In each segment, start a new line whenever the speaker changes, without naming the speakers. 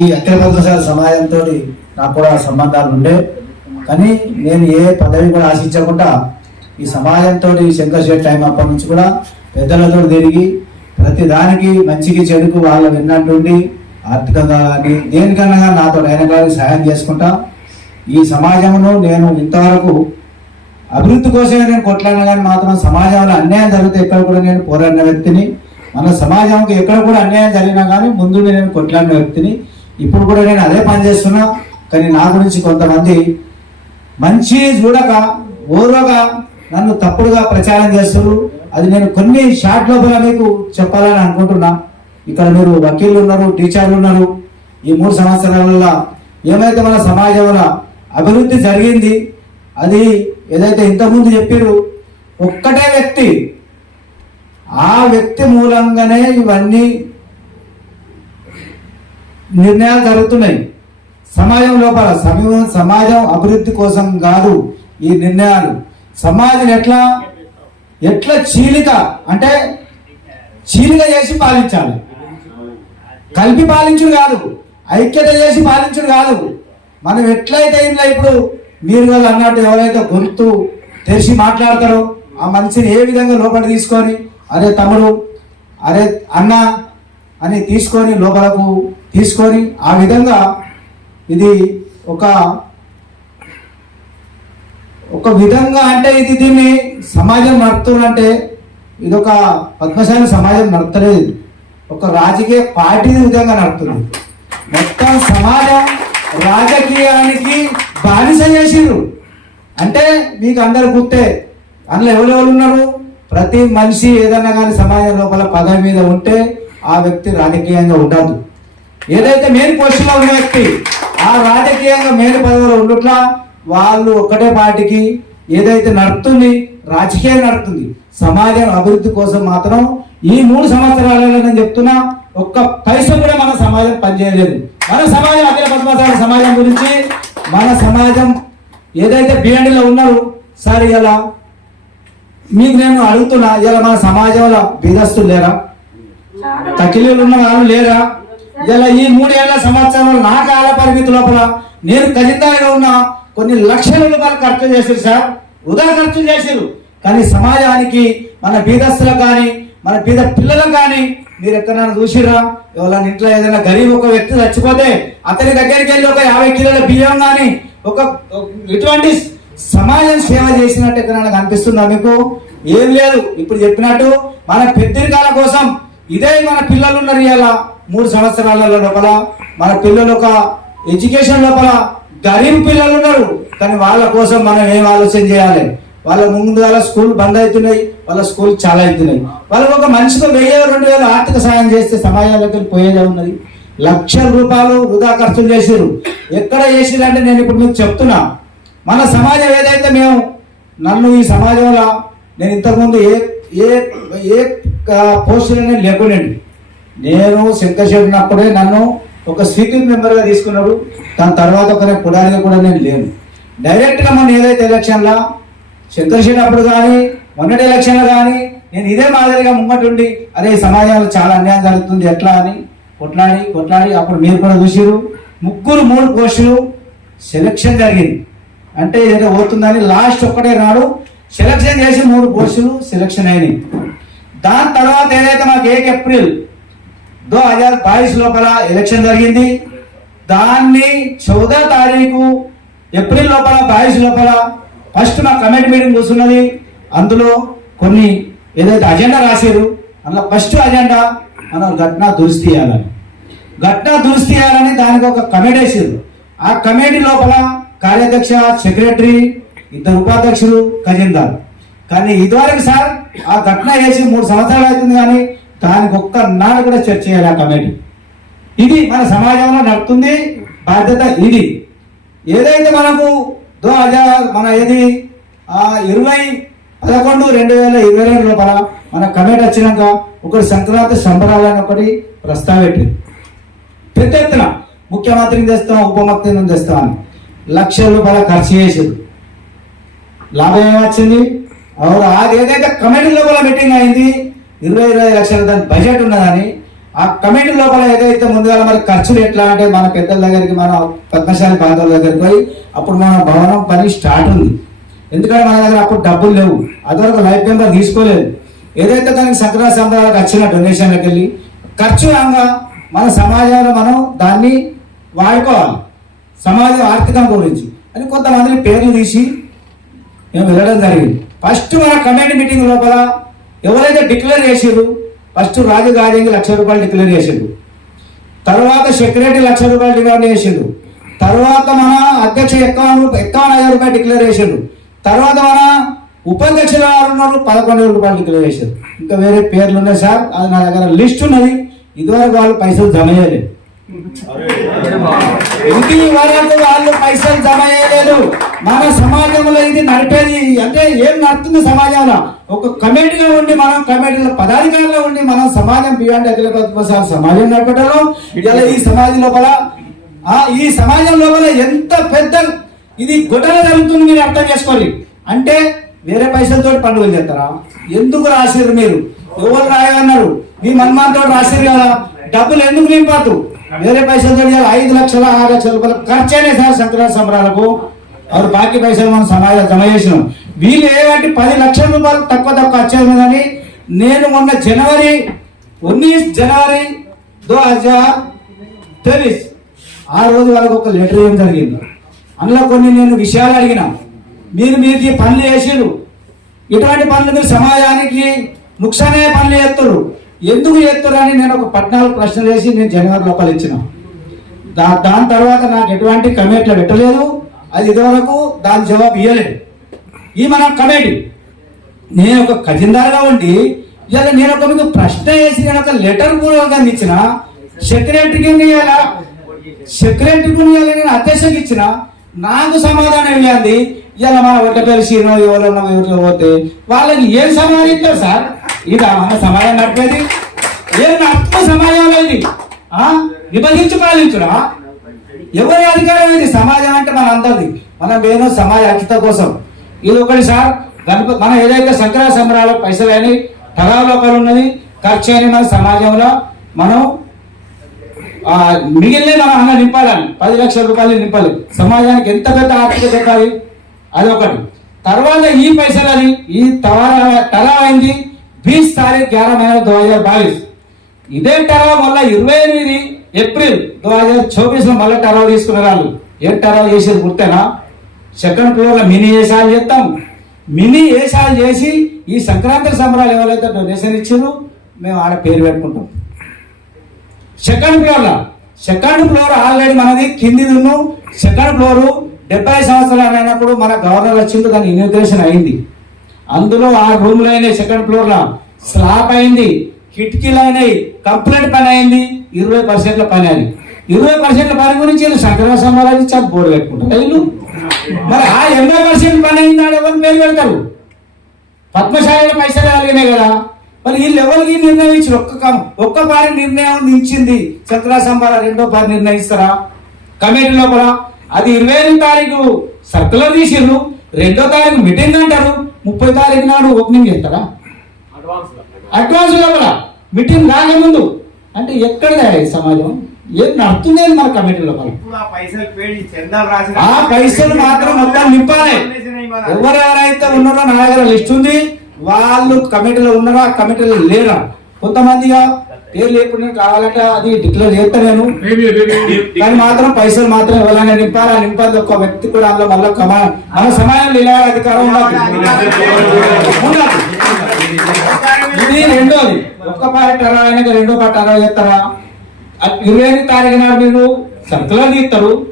ఈ అఖిల సమాజంతో నాకు కూడా సంబంధాలు ఉండే. కానీ నేను ఏ పదవి కూడా ఆశించకుండా ఈ సమాజంతో శంకర్ టైం అప్పటి నుంచి కూడా పెద్దలతో తిరిగి ప్రతి దానికి మంచికి చెడుకు వాళ్ళ విన్నట్టుండి ఆర్థికంగా కానీ దేనికన్నా నాతో అయిన సహాయం చేసుకుంటా. ఈ సమాజంలో నేను ఇంతవరకు అభివృద్ధి కోసమే నేను కొట్లాడిన కానీ మాత్రం సమాజంలో అన్యాయం జరిగితే ఎక్కడ కూడా నేను పోరాడిన వ్యక్తిని. మన సమాజంకి ఎక్కడ కూడా అన్యాయం జరిగినా కానీ ముందు నేను కొట్లాడిన వ్యక్తిని. ఇప్పుడు కూడా నేను అదే పని చేస్తున్నా కానీ నా గురించి కొంతమంది మంచి చూడక ఓరోగా నన్ను తప్పుడుగా ప్రచారం చేస్తారు అది నేను కొన్ని షార్ట్ లోపల మీకు చెప్పాలని అనుకుంటున్నా. ఇక్కడ మీరు వకీళ్ళు ఉన్నారు టీచర్లు ఉన్నారు. ఈ మూడు సంవత్సరాలలో ఏమైతే మన సమాజంలో అభివృద్ధి జరిగింది అది ఏదైతే ఇంతకుముందు చెప్పారు ఒక్కటే వ్యక్తి ఆ వ్యక్తి మూలంగానే ఇవన్నీ నిర్ణయాలు జరుగుతున్నాయి. సమాజం లోపల సమయం సమాజం అభివృద్ధి కోసం కాదు ఈ నిర్ణయాలు. సమాజం ఎట్లా ఎట్లా చీలిక అంటే చీలిక చేసి పాలించాలి. కలిపి పాలించుడు కాదు ఐక్యత చేసి పాలించుడు కాదు. మనం ఎట్లయితే ఇంట్లో ఇప్పుడు మీరు వాళ్ళు అన్నట్టు ఎవరైతే గొంతు తెరిచి మాట్లాడతారో ఆ మనిషిని ఏ విధంగా లోపల తీసుకొని అరే తమ్ముడు అరే అన్న అని తీసుకొని లోపలకు తీసుకొని ఆ విధంగా ఇది ఒక ఒక విధంగా అంటే ఇది దీన్ని సమాజం నడుపుతున్నంటే ఇది ఒక పద్మశాలి సమాజం నడతలేదు ఒక రాజకీయ పార్టీ విధంగా నడుపుతుంది. మొత్తం సమాజం రాజకీయానికి బానిస చేసిండ్రు. అంటే మీకు అందరు గుర్తే అందులో ఎవరెవరు ఉన్నారు? ప్రతి మనిషి ఏదన్నా కానీ సమాజం లోపల పదవి మీద ఉంటే ఆ వ్యక్తి రాజకీయంగా ఉండదు ఏదైతే మెయిన్ పొజిషన్లో ఉన్న వ్యక్తి ఆ రాజకీయంగా మెయిన్ పదవిలో ఉండట్లా వాళ్ళు ఒక్కటే పార్టీకి ఏదైతే నడుపుతుంది రాజకీయం నడుపుతుంది సమాజం అభివృద్ధి కోసం మాత్రం ఈ మూడు సంవత్సరాలలో నేను చెప్తున్నా ఒక్క పైసా కూడా మన సమాజం పనిచేయలేదు. మన సమాజం అఖిల పద్మశాల సమాజం గురించి మన సమాజం ఏదైతే బిఎండిలో ఉన్నారు సార్ ఇలా మీకు నేను అడుగుతున్నా ఇలా మన సమాజంలో బీదస్తులు లేరా? తకిలీలు ఉన్న వాళ్ళు లేరా? ఇలా ఈ మూడేళ్ళ సంవత్సరంలో నా కాల పరిమితి లోపల నేను ఖచ్చితంగా ఉన్న కొన్ని లక్షల రూపాయలు ఖర్చు చేశారు సార్. వృధా ఖర్చు చేశారు కానీ సమాజానికి మన బీదస్తులకు కానీ మన బీద పిల్లలకు కానీ మీరు ఎక్కడైనా చూసిరా ఎవరైనా ఇంట్లో ఏదైనా గరీబ్ ఒక వ్యక్తి చచ్చిపోతే అతని దగ్గరికి వెళ్ళి ఒక యాభై కిలోల బియ్యం కానీ ఒక ఇటువంటి సమాజం సేవ చేసినట్టు ఎక్కడైనా కనిపిస్తుందా మీకు? ఏం లేదు. ఇప్పుడు చెప్పినట్టు మన పెద్దరికాల కోసం ఇదే మన పిల్లలు ఉన్నారు ఇవాళ. మూడు సంవత్సరాల లోపల మన పిల్లలు ఒక ఎడ్యుకేషన్ లోపల గరీబ్ పిల్లలు ఉన్నారు. కానీ వాళ్ళ కోసం మనం ఏం ఆలోచన చేయాలి? వాళ్ళ ముందు వాళ్ళ స్కూల్ బంద్ అవుతున్నాయి వాళ్ళ స్కూల్ చాలా అవుతున్నాయి. వాళ్ళకి ఒక మనిషికి వెయ్యి రెండు వేలు ఆర్థిక సాయం చేస్తే సమాజంలోకి పోయేదే ఉన్నది. లక్షల రూపాయలు వృధా ఖర్చులు చేసారు ఎక్కడ చేసిరంటే నేను ఇప్పుడు మీకు చెప్తున్నా. మన సమాజం ఏదైతే మేము నన్ను ఈ సమాజంలో నేను ఇంతకుముందు ఏ ఏ ఏ పోస్టులు అనేది లేకుండండి. నేను శంకర్ ఉన్నప్పుడే నన్ను ఒక సిట్టింగ్ మెంబర్గా తీసుకున్నాడు. దాని తర్వాత ఒక పుడారిగా కూడా నేను లేను. డైరెక్ట్గా మన ఏదైతే ఎలక్షన్లో శంకర్ అప్పుడు కానీ మొన్నటి ఎలక్షన్లో కానీ నేను ఇదే మాదిరిగా ముంగటుండి అరే సమాజంలో చాలా అన్యాయం జరుగుతుంది ఎట్లా అని కొట్లాడి కొట్లాడి అప్పుడు మీరు కూడా చూసిరు ముగ్గురు మూడు పోస్టులు సెలక్షన్ జరిగింది. అంటే ఏదో పోతుందని లాస్ట్ ఒక్కటే నాడు సెలక్షన్ చేసి మూడు పోస్టులు సెలక్షన్ అయినాయి. దాని తర్వాత ఏదైతే మాకు ఏక్ ఏప్రిల్ దో హజార్ బాయిస్ లోపల ఎలక్షన్ జరిగింది దాన్ని చౌదా తారీఖు ఏప్రిల్ లోపల బాయిస్ లోపల ఫస్ట్ మా కమిటీ మీటింగ్ కూర్చున్నది. అందులో కొన్ని ఏదైతే అజెండా రాశారు అందులో ఫస్ట్ అజెండా మనం ఘటన దురుస్తియాలని. ఘటన దురుస్తియాలని దానికి ఒక కమిటీ వేసారు ఆ కమిటీ లోపల కార్యాధ్యక్ష సెక్రటరీ ఇద్దరు ఉపాధ్యక్షులు ఖజీందార్. కానీ ఇదివరకు సార్ ఆ ఘటన వేసి మూడు సంవత్సరాలు అవుతుంది కానీ దానికి ఒక్క నాడు కూడా చర్చ చేయాలి ఆ కమిటీ. ఇది మన సమాజంలో నడుతుంది బాధ్యత ఇది. ఏదైతే మనకు దో మన ఏది ఇరవై పదకొండు రెండు వేల ఇరవై రెండు లోపల మన కమిటీ వచ్చినాక ఒకటి సంక్రాంతి సంబరాలని ఒకటి ప్రస్తావెట్టింది పెద్ద ఎత్తున ముఖ్యమంత్రిని తెస్తాం ఉప ముఖ్యమంత్రిని తెస్తాం అని. లక్ష రూపాయల ఖర్చు చేసేది లాభం ఏమొచ్చింది అవును అది ఏదైతే కమిటీ లోపల మీటింగ్ అయింది ఇరవై ఇరవై లక్షల దాని బడ్జెట్ ఉన్నదని ఆ కమిటీ లోపల ఏదైతే ముందుగా మరి ఖర్చులు ఎట్లా అంటే మన పెద్దల దగ్గరికి మన పద్మశాలి బాంధవుల దగ్గరికి పోయి అప్పుడు మన భవనం పని స్టార్ట్ ఉంది. ఎందుకంటే మన దగ్గర అప్పుడు డబ్బులు లేవు. అదివరకు లైఫ్ మెంబర్ తీసుకోలేదు. ఏదైతే దానికి సంక్రాంతి సంబరాలకు వచ్చిన డొనేషన్లకు వెళ్ళి ఖర్చు అంగా మన సమాజంలో మనం దాన్ని వాడుకోవాలి. సమాజం ఆర్థికం గురించి. అని కొంతమందిని పేర్లు తీసి మేము వెళ్ళడం జరిగింది. ఫస్ట్ మన కమిటీ మీటింగ్ లోపల ఎవరైతే డిక్లేర్ చేసారు ఫస్ట్ రాజు గాజంగి లక్ష రూపాయలు డిక్లేర్ చేసిండు తర్వాత సెక్రటరీ లక్ష రూపాయలు డిమాండ్ చేసిండు తర్వాత మన అధ్యక్ష ఎక్కవన్ ఎక్కవన్ ఐదు రూపాయలు డిక్లేర్ చేసిండు తర్వాత మన ఉపాధ్యక్షులు ఉన్నారు పదకొండు వేల రూపాయలు డిక్లేర్ చేశారు ఇంకా వేరే పేర్లు ఉన్నాయి సార్ అది నా దగ్గర లిస్ట్ ఉన్నది. ఇదివరకు వాళ్ళు పైసలు జమ చేయలేదు. ఇంటి వరకు వాళ్ళు పైసలు జమ చేయలేదు. మన సమాజంలో ఇది నడిపేది అంటే ఏం నడుతుంది సమాజంలో? ఒక కమిటీలో ఉండి మనం కమిటీలో పదాధికారులు ఉండి మనం సమాజం బియాండ్ అఖిల సమాజం నడపడంలో ఇలా ఈ సమాజం లోపల ఈ సమాజం లోపల ఎంత పెద్ద ఇది గొడవ జరుగుతుంది మీరు అర్థం చేసుకోండి. అంటే వేరే పైసలతో పండుగలు చేస్తారా? ఎందుకు రాసిర్రు మీరు? ఎవరు రాయన్నారు మీ మన్మాతో రాసిరు కదా. డబ్బులు ఎందుకు నింపద్దు వేరే పైసలతో ఐదు లక్షల ఆరు లక్షల రూపాయలు ఖర్చు అయినాయి సార్ సంక్రాంతి సంబరాలకు. వారు బాకీ పైసలు మనం సమాజ జమ చేసినాం. వీళ్ళు ఏమంటే పది లక్షల రూపాయలు తక్కువ తక్కువ వచ్చేది కానీ నేను మొన్న జనవరి ఉన్నీస్ జనవరి దో హజార్ తెలీస్. ఆ రోజు వాళ్ళకి ఒక లెటర్ ఏం జరిగింది. అందులో కొన్ని నేను విషయాలు అడిగిన. మీరు మీరు ఈ పనులు చేసిరు ఇటువంటి పనులు మీరు సమాజానికి నుక్సానయ్యే పనులు చేస్తారు ఎందుకు చేస్తారు అని నేను ఒక పద్నాలుగు ప్రశ్నలు వేసి నేను జనవరి లోపల ఇచ్చిన దా దాని తర్వాత నాకు ఎటువంటి కమిటీలు పెట్టలేదు. అది ఇదివరకు దాని జవాబు ఇవ్వలేదు ఈ మన కమిటీ నేను ఒక ఖజీందారుగా ఉండి ఇలా నేను ఒక మీకు ప్రశ్న వేసి నేను ఒక లెటర్ పూర్వకంగా ఇచ్చిన సెక్రటరీకి ఇవ్వాలా సెక్రటరీకి ఇవ్వాలి నేను అధ్యక్షకి ఇచ్చిన నాకు సమాధానం ఇవ్వాలి ఇలా మన పేరు సీనో ఎవరన్నా ఎవరిలో పోతే వాళ్ళకి ఏం సమాధానం ఇస్తారు సార్? ఇది మన సమాధానం నడిపేది. ఏం నడుపు సమాధానం ఇది నిబంధించి విభజించి పాలించురా? ఎవరి అధికారం ఇది? సమాజం అంటే మన అందరిది. మనం ఏదో సమాజ అక్షత కోసం. ఇది ఒకటి సార్ గణపతి మనం ఏదైతే సంక్రా సంబరాలు పైసలు అని తగాలోపాలు ఉన్నది ఖర్చు అని మన సమాజంలో మనం మిగిలిన మనం అన్న నింపాలని. పది లక్షల రూపాయలు నింపాలి. సమాజానికి ఎంత పెద్ద ఆర్థిక తెవాలి అది? ఒకటి. తర్వాత ఈ పైసలు అది ఈ తలా అయింది బీస్ తారీఖు గ్యారమైన దో హజార్ బావిస్ ఇదే తరహా వల్ల ఇరవై ఎనిమిది ఏప్రిల్ దో హజార్ చౌబీస్లో మళ్ళీ టరావ తీసుకున్న వాళ్ళు. ఏం టరావ చేసేది గుర్తేనా? సెకండ్ ఫ్లోర్లో మినీ ఏసాలు చేస్తాం. మినీ ఏసాలు చేసి ఈ సంక్రాంతి సంబరాలు ఎవరైతే డొనేషన్ ఇచ్చారో మేము ఆడ పేరు పెట్టుకుంటాం. సెకండ్ ఫ్లోర్లో సెకండ్ ఫ్లోర్ ఆల్రెడీ మనది కింది దున్ను సెకండ్ ఫ్లోరు డెబ్బై సంవత్సరాలు అయినప్పుడు మన గవర్నర్ వచ్చింది దాని ఇనాగ్రేషన్ అయింది. అందులో ఆ రూమ్లో అయినాయి సెకండ్ ఫ్లోర్లో. స్లాప్ స్లాబ్ అయింది కిటికీలు అయినాయి కంప్లైంట్ పని అయింది. ఇరవై పర్సెంట్ల పని అది. ఇరవై పర్సెంట్ల పని గురించి వీళ్ళు సంక్రాంతి సంబరాలు చాలా బోర్డు పెట్టుకుంటారు. వీళ్ళు. మరి ఆ ఎనభై పర్సెంట్ పని అయింది ఆడ ఎవరు పేరు పెడతారు? పద్మశాలిలో పైసలు కలిగినాయి కదా. మరి వీళ్ళు ఎవరికి నిర్ణయించారు ఒక్క ఒక్క పారి నిర్ణయం ఇచ్చింది చక్ర సంబార రెండో పారి నిర్ణయిస్తారా కమిటీ లోపల. అది ఇరవై ఎనిమిది తారీఖు సర్కులర్ తీసిర్రు. రెండో తారీఖు మీటింగ్ అంటారు. ముప్పై తారీఖు నాడు ఓపెనింగ్ చేస్తారా? అడ్వాన్స్ లోపల. మీటింగ్ రాగే ముందు అంటే ఎక్కడదా ఈ సమాజం? ఏం నడుతుంది మన కమిటీ లోపల
ఆ పైసలు పేడి చందాలు రాసిన
ఆ పైసలు మాత్రం మొత్తం నింపాలి. ఎవరెవరైతే ఉన్నారో నా దగ్గర లిస్ట్ ఉంది. వాళ్ళు కమిటీలో ఉన్నారో? ఆ కమిటీలో లేరా? కొంతమందిగా పేరు లేకుండా కావాలంటే అది డిక్లేర్ చేస్తా నేను. కానీ మాత్రం పైసలు మాత్రం ఎవరైనా నింపాలా? నింపాలి. ఒక వ్యక్తి కూడా అందులో మళ్ళీ మన సమాజంలో ఇలా అధికారం ఉండాలి. ఇది రెండోది. ఒక్క పార్టీ అరవై రెండో పార్టీ అరవై చేస్తారా? ఇరవై ఐదు తారీఖు నాడు మీరు సంతకాలు తీస్తారు.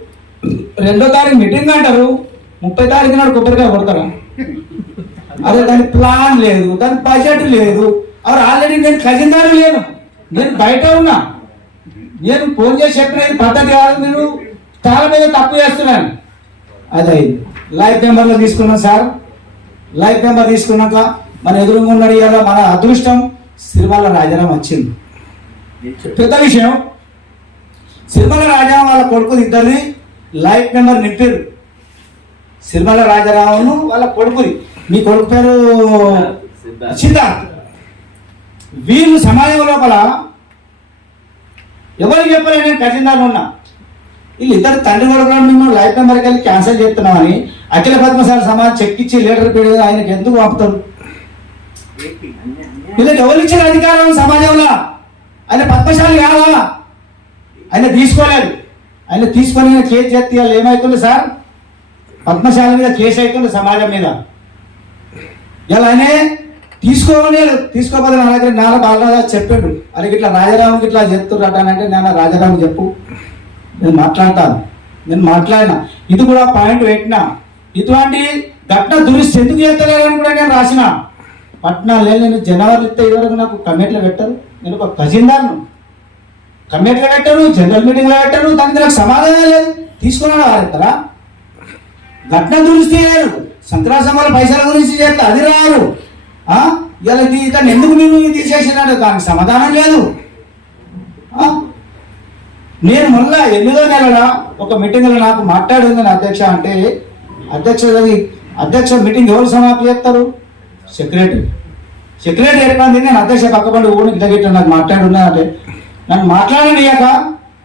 రెండో తారీఖు మీటింగ్ అంటారు. ముప్పై తారీఖు నాడు కొబ్బరికాయ కొడతారా? అదే దాని ప్లాన్ లేదు. దాని బడ్జెట్ లేదు. అవి ఆల్రెడీ నేను ఖజీందారు లేను. నేను బయట ఉన్నా. నేను ఫోన్ చేసి చెప్పిన పద్ధతి కాదు నేను చాలా మీద తప్పు చేస్తున్నాను. అదే. లైఫ్ నెంబర్లో తీసుకున్నాను సార్. లైఫ్ నెంబర్ తీసుకున్నాక మన ఎదురుగా ఉన్నాడు ఇవాళ మన అదృష్టం సిరిమల్ల రాజారాం వచ్చింది. పెద్ద విషయం సిరిమల్ల రాజారాం వాళ్ళ కొడుకు ఇద్దరిని లైఫ్ మెంబర్ నింపారు సిరిమల్ల రాజారావును వాళ్ళ కొడుకుని మీ కొడుకు పేరు సిద్ధార్థ్. వీళ్ళు సమాజం లోపల ఎవరికి చెప్పలే నేను ఖచ్చితంగా ఉన్నా. వీళ్ళు ఇద్దరు తండ్రి కొడుకులను మేము లైఫ్ నెంబర్కి వెళ్ళి క్యాన్సిల్ చేస్తున్నామని అఖిల పద్మశాల సమాజం చెక్ ఇచ్చి లీడర్ పీరియడ్ ఆయనకి ఎందుకు పంపుతారు? వీళ్ళకి ఎవరు ఇచ్చిన అధికారం సమాజంలో? ఆయన పద్మశాలి కాదా? ఆయన తీసుకోలేదు. ఆయన తీసుకొని కేసు చేస్తే వాళ్ళు ఏమవుతుంది సార్? పద్మశాల మీద కేసు అవుతుంది సమాజం మీద. ఇలా ఆయనే తీసుకోని తీసుకోకపోతే నా దగ్గర నాన్న బాలరాజా చెప్పాడు అది ఇట్లా రాజారాముకి ఇట్లా చెప్తున్నట్టు అని అంటే నాన్న రాజారాము చెప్పు. నేను మాట్లాడతాను. నేను మాట్లాడినా. ఇది కూడా పాయింట్ పెట్టినా. ఇటువంటి ఘటన దురుస్తి ఎందుకు చేస్తలేరని కూడా నేను రాసిన. పట్నాలు నేను జనవరి ఇస్తే ఇదివరకు నాకు కమిటీలో పెట్టరు. నేను ఒక తహసీల్దార్ను కమిటీలో పెట్టాను జనరల్ మీటింగ్లో పెట్టాను దానికి నాకు సమాధానం లేదు. తీసుకున్నాడు వారెత్తారా ఘటన దురుస్తి చేయరు సంక్రాసమ్మల పైసల గురించి చేస్తే అది రారు ఇలా ఇది ఇతను ఎందుకు మీరు తీసేసినాడు దానికి సమాధానం లేదు. నేను మొన్న ఎనిమిదో నెలల ఒక మీటింగ్లో నాకు మాట్లాడింది నా అధ్యక్ష అంటే అధ్యక్ష అది అధ్యక్ష మీటింగ్ ఎవరు సమాప్తి చేస్తారు? సెక్రటరీ. సెక్రటరీ ఏర్పడింది నేను అధ్యక్ష పక్కపండి ఊరు గిట్ట గిట్ట నాకు మాట్లాడున్నా అంటే నన్ను మాట్లాడనియాక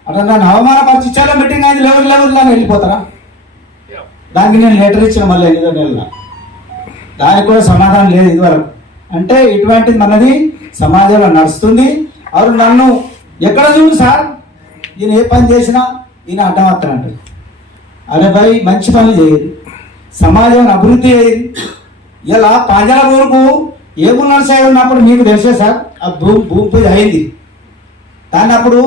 అట్లా నన్ను అవమానపరిచిచ్చాలో మీటింగ్ అయింది లెవెల్ లెవెల్ వెళ్ళిపోతారా? దానికి నేను లెటర్ ఇచ్చిన మళ్ళీ ఎనిమిదో నెలల. దానికి కూడా సమాధానం లేదు ఇదివరకు. అంటే ఇటువంటిది మనది సమాజంలో నడుస్తుంది. అవరు నన్ను ఎక్కడ చూడు సార్? ఈయన ఏ పని చేసినా ఈయన అడ్డమత్తాడు అరే భయ్ మంచి పనులు చేయదు సమాజం అభివృద్ధి అయ్యింది ఇలా పాంజలపూర్కు ఏ పునర్ సార్ ఉన్నప్పుడు మీకు తెలిసే సార్? ఆ భూమి భూమి పూజ అయింది. దాన్ని అప్పుడు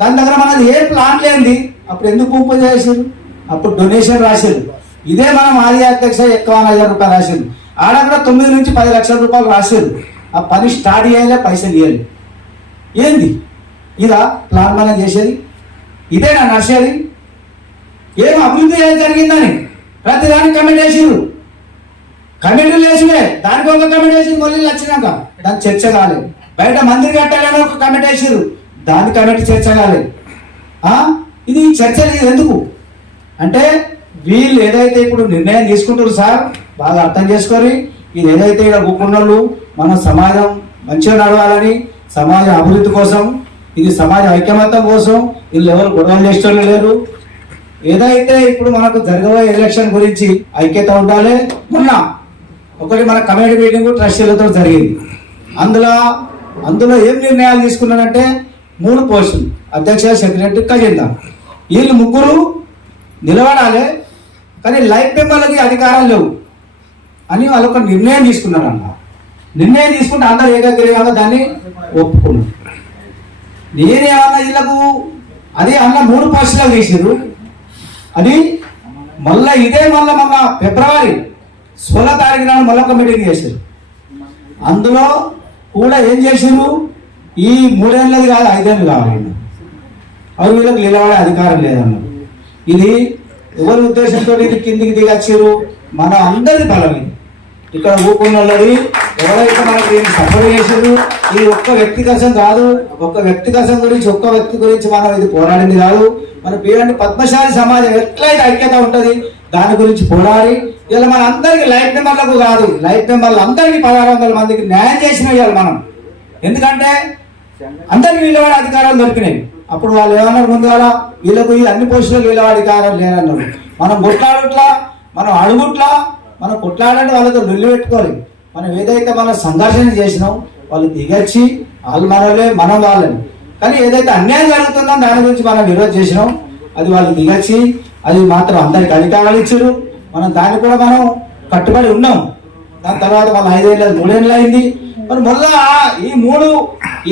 దాని దగ్గర మనది ఏ ప్లాన్ లేనిది. అప్పుడు ఎందుకు భూమి పూజ చేసారు అప్పుడు డొనేషన్ రాశారు ఇదే మనం ఆది అధ్యక్ష ఎక్కువ హజార్ రూపాయలు రాశారు ఆడ కూడా తొమ్మిది నుంచి పది లక్షల రూపాయలు రాశారు ఆ పని స్టార్ట్ చేయాలి పైసలు ఇవ్వాలి ఏంది? ఇదా ప్లాన్ మనం చేసేది? ఇదేనా నడిచేది? ఏం అభివృద్ధి చేయాలి జరిగిందని ప్రతి దానికి కమిటీ కమిటీలు వేసినాయి దానికి ఒక కమిటీ వేసి మళ్ళీ వచ్చినాక. దాని చర్చ కాలేదు. బయట మందిర్ కట్టాలని ఒక కమిటీ వేసారు దాని కమిటీ చర్చ కాలేదు. ఇది చర్చ లేదు ఎందుకు? అంటే వీళ్ళు ఏదైతే ఇప్పుడు నిర్ణయం తీసుకుంటారు సార్ బాగా అర్థం చేసుకొని ఇది ఏదైతే ఇక్కడ కూకున్నోళ్ళు మన సమాజం మంచిగా నడవాలని సమాజ అభివృద్ధి కోసం ఇది సమాజ ఐక్యమత్యం కోసం వీళ్ళు ఎవరు గొడవలు చేసేవాళ్ళు లేరు ఏదైతే ఇప్పుడు మనకు జరగబోయే ఎలక్షన్ గురించి ఐక్యత ఉండాలి మొన్న ఒకటి మన కమిటీ మీటింగ్ ట్రస్టీలతో జరిగింది. అందులో అందులో ఏం నిర్ణయాలు తీసుకున్నారంటే మూడు పోస్టులు. అధ్యక్ష సెక్రటరీ ఖజీందా. వీళ్ళు ముగ్గురు నిలబడాలి కానీ లైఫ్ మెంబర్లకి అధికారాలు లేవు. అని వాళ్ళు ఒక నిర్ణయం తీసుకున్నారన్న నిర్ణయం తీసుకుంటే అందరూ ఏకగ్రీవంగా దాన్ని ఒప్పుకున్నారు. నేనేమన్నా వీళ్ళకు అది అన్న మూడు పోస్టులకు తీసారు అది మళ్ళీ ఇదే మళ్ళీ మన ఫిబ్రవరి సోల తారీఖు నాడు మళ్ళీ ఒక మీటింగ్ చేశారు. అందులో కూడా ఏం చేసారు ఈ మూడేళ్ళది కాదు ఐదేళ్ళు కావాలి. అవి వీళ్ళకి నిలబడే అధికారం లేదన్నారు ఇది ఎవరి ఉద్దేశంతో ఇది కిందికి దిగచ్చారు? మన అందరి బలం ఇది ఇక్కడ ఊపుకున్న వాళ్ళది ఎవరైతే మనకి దీన్ని సపోర్ట్ చేశారు? ఇది ఒక్క వ్యక్తి కోసం కాదు ఒక్క వ్యక్తి కోసం గురించి ఒక్క వ్యక్తి గురించి మనం ఇది పోరాడింది కాదు. మన పేరండి పద్మశాలి సమాజం ఎట్లయితే ఐక్యత ఉంటుంది దాని గురించి పోరాడి ఇలా మన అందరికి లైఫ్ మెంబర్లకు కాదు లైఫ్ మెంబర్లు అందరికీ పదహారు వందల మందికి న్యాయం చేసిన ఇవాళ మనం. ఎందుకంటే అందరికి వీళ్ళవాడి అధికారాలు దొరికినాయి. అప్పుడు వాళ్ళు ఏమన్నారు ముందుగా వీళ్ళకు ఈ అన్ని పోస్టులకు వీళ్ళవాడి అధికారం లేదన్నారు. మనం కొట్లాడుట్లా మనం అడుగుట్లా మనం కొట్లాడంటే వాళ్ళతో నిల్లు పెట్టుకోవాలి. మనం ఏదైతే మనం సంఘర్షణ చేసినాం వాళ్ళు దిగచ్చి వాళ్ళు మనలే మనం వాళ్ళని. కానీ ఏదైతే అన్యాయం జరుగుతుందో దాని గురించి మనం విరోధ చేసినాం అది వాళ్ళు దిగచ్చి అది మాత్రం అందరికి అధికారాలు ఇచ్చారు. మనం దాన్ని కూడా మనం కట్టుబడి ఉన్నాం. దాని తర్వాత మళ్ళీ ఐదేళ్ళు మూడేళ్ళు అయింది. మరి మళ్ళా ఈ మూడు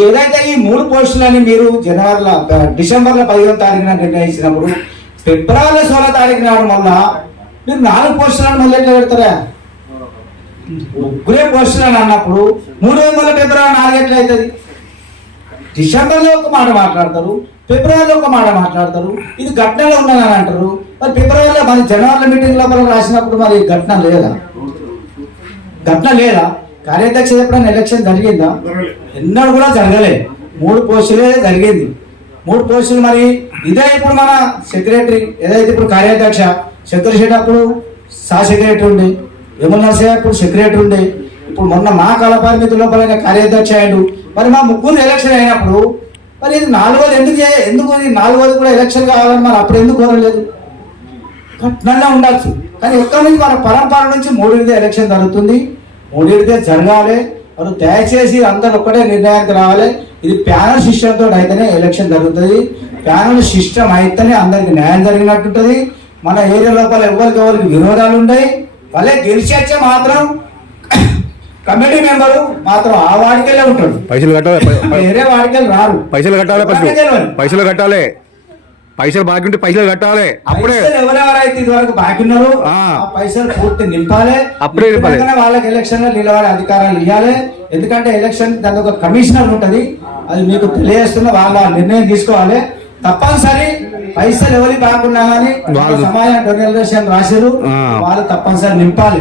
ఏదైతే ఈ మూడు పోస్టులని మీరు జనవరిలో డిసెంబర్లో పదిహేను తారీఖున నిర్ణయించినప్పుడు ఫిబ్రవరి సోలో తారీఖు నాడు వల్ల మీరు నాలుగు పోస్టులను మళ్ళీ ఎట్లా పెడతారా? ముగ్గురే పోస్టులు అని అన్నప్పుడు మూడు వందల ఫిబ్రవరి నాలుగు ఎట్లా అవుతుంది? డిసెంబర్లో ఒక మాట మాట్లాడతారు ఫిబ్రవరిలో ఒక మాట మాట్లాడతారు ఇది ఘటనలో ఉన్నదని అంటారు. మరి ఫిబ్రవరిలో మన జనవరి మీటింగ్ లోపల రాసినప్పుడు మరి ఘటన లేదా? ఘటన లేదా? కార్యాధ్యక్ష ఎప్పుడైనా ఎలక్షన్ జరిగిందా? ఎన్నడూ కూడా జరగలేదు మూడు పోస్టులే జరిగింది. మూడు పోస్టులు మరి ఇదే ఇప్పుడు మన సెక్రటరీ ఏదైతే ఇప్పుడు కార్యాధ్యక్ష చంద్రశేఖర్ అప్పుడు సా సెక్రటరీ ఉండే విమల్ నరసయ్య అప్పుడు సెక్రటరీ ఉండే ఇప్పుడు మొన్న మా కాల పరిమితి లోపల కార్యాధ్యక్ష అయ్యాడు. మరి మా ముగ్గురు ఎలక్షన్ అయినప్పుడు మరి ఇది నాలుగోది ఎందుకు ఎందుకు నాలుగోది కూడా ఎలక్షన్ కావాలని మరి అప్పుడు ఎందుకు కోరలేదు? కట్నంగా ఉండొచ్చు. కానీ ఎక్కడి నుంచి? మన పరంపర నుంచి మూడింటిదే ఎలక్షన్ జరుగుతుంది. మూడింటిదే జరగాలి. మరి దయచేసి అందరు ఒక్కటే నిర్ణయానికి రావాలి. ఇది ప్యానల్ సిస్టమ్ తోటి అయితేనే ఎలక్షన్ జరుగుతుంది. ప్యానల్ సిస్టమ్ అయితేనే అందరికి న్యాయం జరిగినట్టుంటది. మన ఏరియా లోపల ఎవరికి ఎవరికి విరోధాలు ఉంటాయి వాళ్ళే గెలిచేచ్చే మాత్రం కమిటీ మెంబరు మాత్రం ఆ వాడికెళ్ళే ఉంటాడు.
పైసలు కట్టాలి.
వేరే వాడికెళ్ళి రారు.
పైసలు కట్టాలి. పైసలు కట్టాలి. పైసలు బాకీ ఉంటే పైసలు కట్టాలి. అప్పుడే.
ఎవరెవరైతే ఇదివరకు బాకీ ఉన్నారో
ఆ.
ఆ పైసలు పూర్తి నింపాలి.
అప్పుడే నింపాలి.
నింపినాకనే వాళ్ళకి ఎలక్షన్లో నిలబడే అధికారాలు ఇవ్వాలి ఎందుకంటే ఎలక్షన్ దాని ఒక కమిషనర్ ఉంటది. అది మీకు తెలియజేస్తున్న వాళ్ళ నిర్ణయం తీసుకోవాలి. తప్పనిసరి పైసలు ఎవరి బాగున్నా కానీ
వాళ్ళు-
సమాజం డొనేషన్ రాశారు. వాళ్ళు తప్పనిసరి నింపాలి.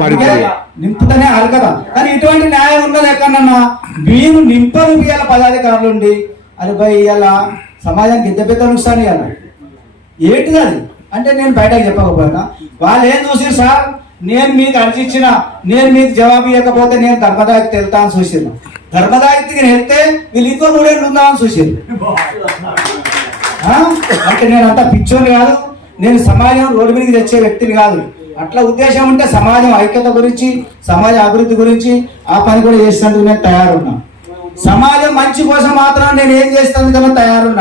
పాడిపోయి
నింపుతనే అరగదా కానీ ఇటువంటి న్యాయం ఉన్నది ఎక్కడన్నా? మీరు నింపను ఇవాళ పదాధికారులు ఉండి అది పోయి ఇవాళ సమాజానికి ఎంత పెద్ద నుస్తాను అన్న. ఏంటిది అది? అంటే నేను బయటకు చెప్పకపోయినా వాళ్ళు ఏం చూసి సార్? నేను మీకు అర్జించిన నేను మీకు జవాబు ఇవ్వకపోతే నేను ధర్మదాయకు వెళ్తా అని చూసిన ధర్మదాయకి వెళ్తే వీళ్ళు ఇంకో మూడేళ్ళు ఉందా అని ఆ? అంటే నేను అంత పిచ్చోని కాదు. నేను సమాజం రోడ్డు మీదకి తెచ్చే వ్యక్తిని కాదు. అట్లా ఉద్దేశం ఉంటే సమాజం ఐక్యత గురించి సమాజ అభివృద్ధి గురించి ఆ పని కూడా చేసినందుకు నేను తయారున్నా. సమాజం మంచి కోసం మాత్రం నేను ఏం చేస్తాను కదా తయారున్నా.